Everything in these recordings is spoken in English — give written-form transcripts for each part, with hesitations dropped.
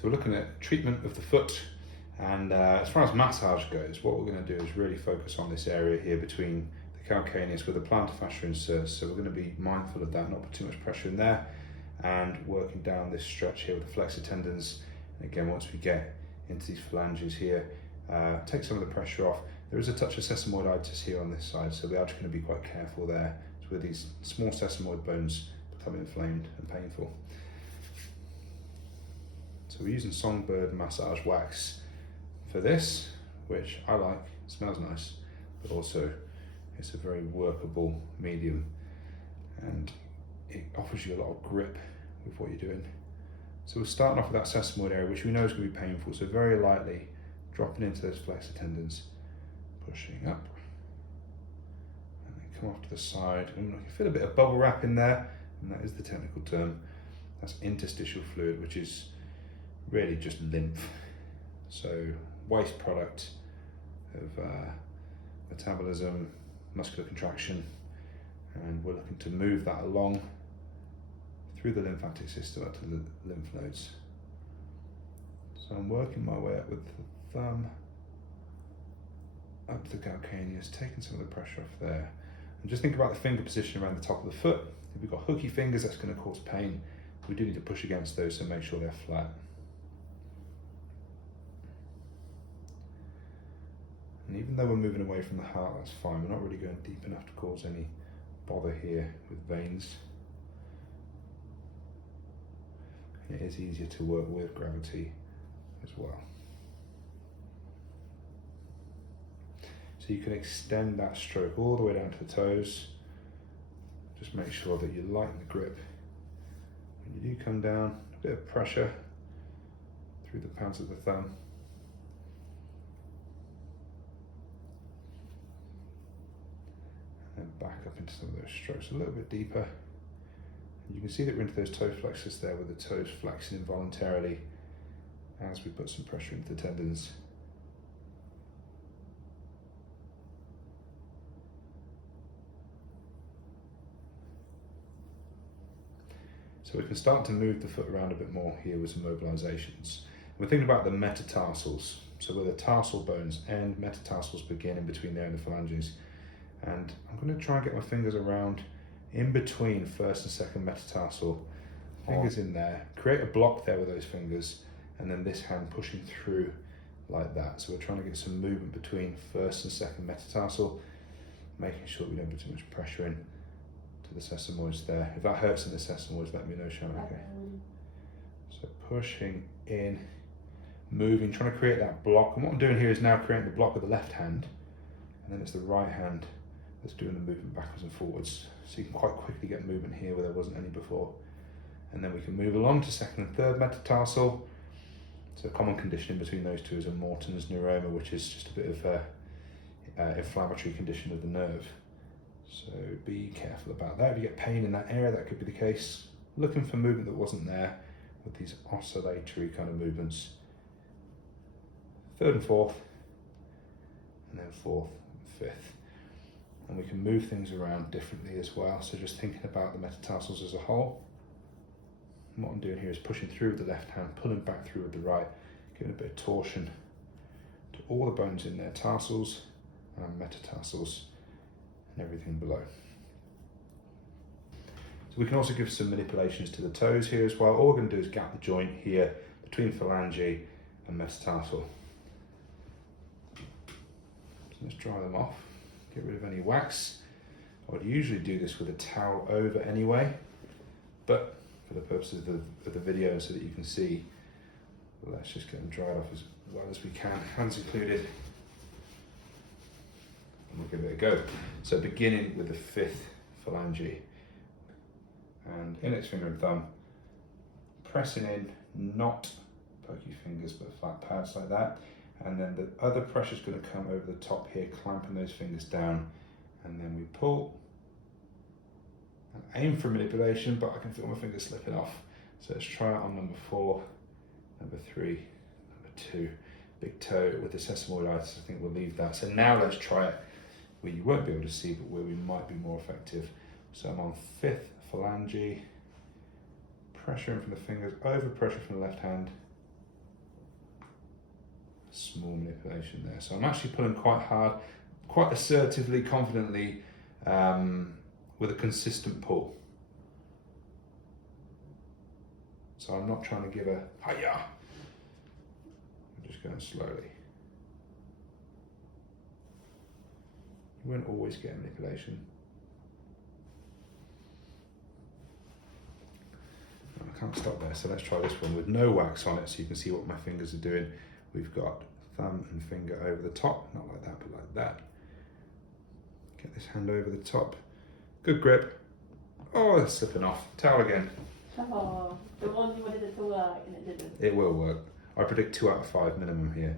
So we're looking at treatment of the foot, and as far as massage goes, what we're going to do is really focus on this area here between the calcaneus with the plantar fascia inserts. So we're going to be mindful of that, not put too much pressure in there, and working down this stretch here with the flexor tendons. And again, once we get into these phalanges here, take some of the pressure off. There is a touch of sesamoiditis here on this side, so we are just going to be quite careful there. So with these small sesamoid bones become inflamed and painful. So we're using Songbird massage wax for this, which I like, it smells nice, but also it's a very workable medium and it offers you a lot of grip with what you're doing. So we're starting off with that sesamoid area, which we know is going to be painful, so very lightly dropping into those flexor tendons, pushing up, and then come off to the side, and you can feel a bit of bubble wrap in there, and that is the technical term. That's interstitial fluid, which is really just lymph. So waste product of metabolism, muscular contraction, and we're looking to move that along through the lymphatic system up to the lymph nodes. So I'm working my way up with the thumb up to the calcaneus, taking some of the pressure off there. And just think about the finger position around the top of the foot. If we've got hooky fingers, that's going to cause pain. We do need to push against those, so make sure they're flat. And even though we're moving away from the heart, that's fine. We're not really going deep enough to cause any bother here with veins. It is easier to work with gravity as well. So you can extend that stroke all the way down to the toes. Just make sure that you lighten the grip. When you do come down, a bit of pressure through the pads of the thumb. And back up into some of those strokes a little bit deeper. And you can see that we're into those toe flexors there, with the toes flexing involuntarily as we put some pressure into the tendons. So we can start to move the foot around a bit more here with some mobilizations. We're thinking about the metatarsals, so where the tarsal bones end, metatarsals begin in between there and the phalanges. And I'm going to try and get my fingers around in between first and second metatarsal. Fingers in there, create a block there with those fingers, and then this hand pushing through like that. So we're trying to get some movement between first and second metatarsal, making sure we don't put too much pressure in to the sesamoids there. If that hurts in the sesamoids, let me know, Shannon. Okay. So pushing in, moving, trying to create that block. And what I'm doing here is now creating the block with the left hand, and then it's the right hand that's doing the movement backwards and forwards. So you can quite quickly get movement here where there wasn't any before. And then we can move along to second and third metatarsal. So a common condition in between those two is a Morton's neuroma, which is just a bit of a inflammatory condition of the nerve. So be careful about that. If you get pain in that area, that could be the case. Looking for movement that wasn't there with these oscillatory kind of movements. Third and fourth, and then fourth and fifth. And we can move things around differently as well. So just thinking about the metatarsals as a whole. And what I'm doing here is pushing through with the left hand, pulling back through with the right, giving a bit of torsion to all the bones in there, tarsals and metatarsals and everything below. So we can also give some manipulations to the toes here as well. All we're going to do is gap the joint here between phalange and metatarsal. So let's dry them off, get rid of any wax. I would usually do this with a towel over anyway, but for the purposes of the video so that you can see, let's just get them dried off as well as we can, hands included. And we'll give it a go. So beginning with the fifth phalange, and index finger and thumb, pressing in, not pokey fingers but flat pads like that, and then the other pressure is going to come over the top here, clamping those fingers down, and then we pull and aim for manipulation, but I can feel my fingers slipping off. So let's try it on number 4, number 3, number 2, big toe with the sesamoiditis. I think we'll leave that. So now let's try it where you won't be able to see, but where we might be more effective. So I'm on 5th phalange, pressure in from the fingers, over pressure from the left hand, Small manipulation there. So I'm actually pulling quite hard, quite assertively, confidently, with a consistent pull. So I'm not trying to give a hi-ya. I'm just going slowly. You won't always get manipulation. I can't stop there, so let's try this one with no wax on it so you can see what my fingers are doing. We've got thumb and finger over the top, not like that, but like that. Get this hand over the top. Good grip. Oh, it's slipping off. Towel again. Oh, the one you wanted it to work and it didn't. It will work. I predict 2 out of 5 minimum here.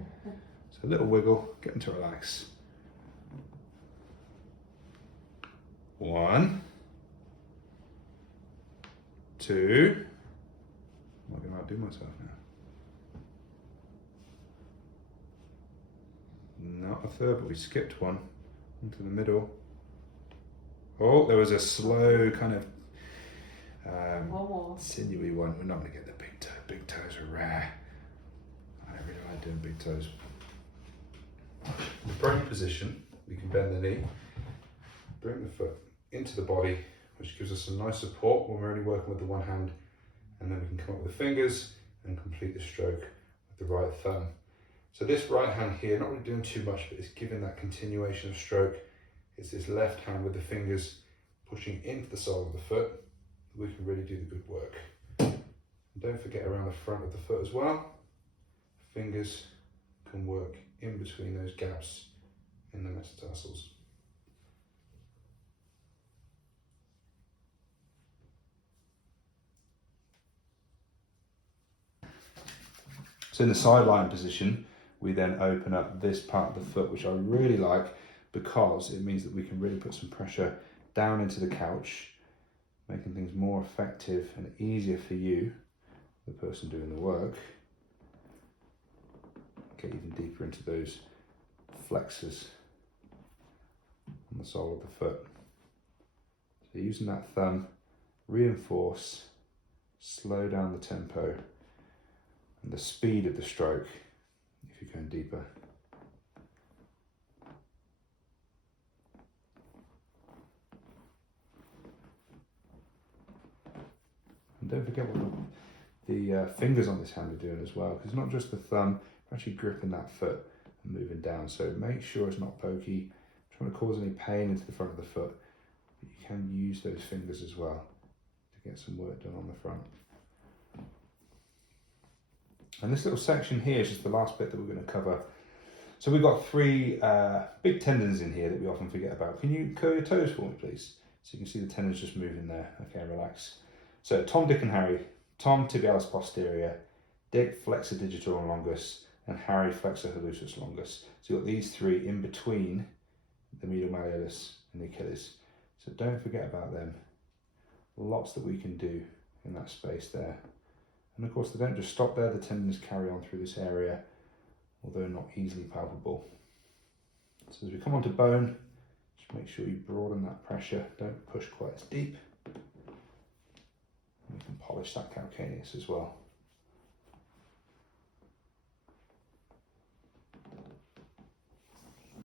So a little wiggle, get them to relax. 1, 2. I'm not going to outdo myself now. Not a third, but we skipped one into the middle. Oh, there was a slow kind of sinewy one. We're not going to get the big toe. Big toes are rare. I don't really like doing big toes. The brain position, we can bend the knee, bring the foot into the body, which gives us some nice support when we're only working with the one hand, and then we can come up with the fingers and complete the stroke with the right thumb. So this right hand here, not really doing too much, but it's giving that continuation of stroke. It's this left hand with the fingers pushing into the sole of the foot. We can really do the good work. And don't forget around the front of the foot as well. Fingers can work in between those gaps in the metatarsals. So in the sideline position, we then open up this part of the foot, which I really like because it means that we can really put some pressure down into the couch, making things more effective and easier for you, the person doing the work. Get even deeper into those flexors on the sole of the foot. So using that thumb, reinforce, slow down the tempo and the speed of the stroke if you're going deeper. And don't forget what the fingers on this hand are doing as well, because it's not just the thumb, you're actually gripping that foot and moving down. So make sure it's not pokey, trying to cause any pain into the front of the foot, but you can use those fingers as well to get some work done on the front. And this little section here is just the last bit that we're going to cover. So we've got 3 big tendons in here that we often forget about. Can you curl your toes for me, please? So you can see the tendons just moving there. Okay, relax. So Tom, Dick and Harry. Tom, tibialis posterior. Dick, flexor digital and longus. And Harry, flexor hallucis longus. So you've got these 3 in between the medial malleolus and the Achilles. So don't forget about them. Lots that we can do in that space there. And of course they don't just stop there, the tendons carry on through this area, although not easily palpable. So as we come onto bone, just make sure you broaden that pressure, don't push quite as deep. And we can polish that calcaneus as well.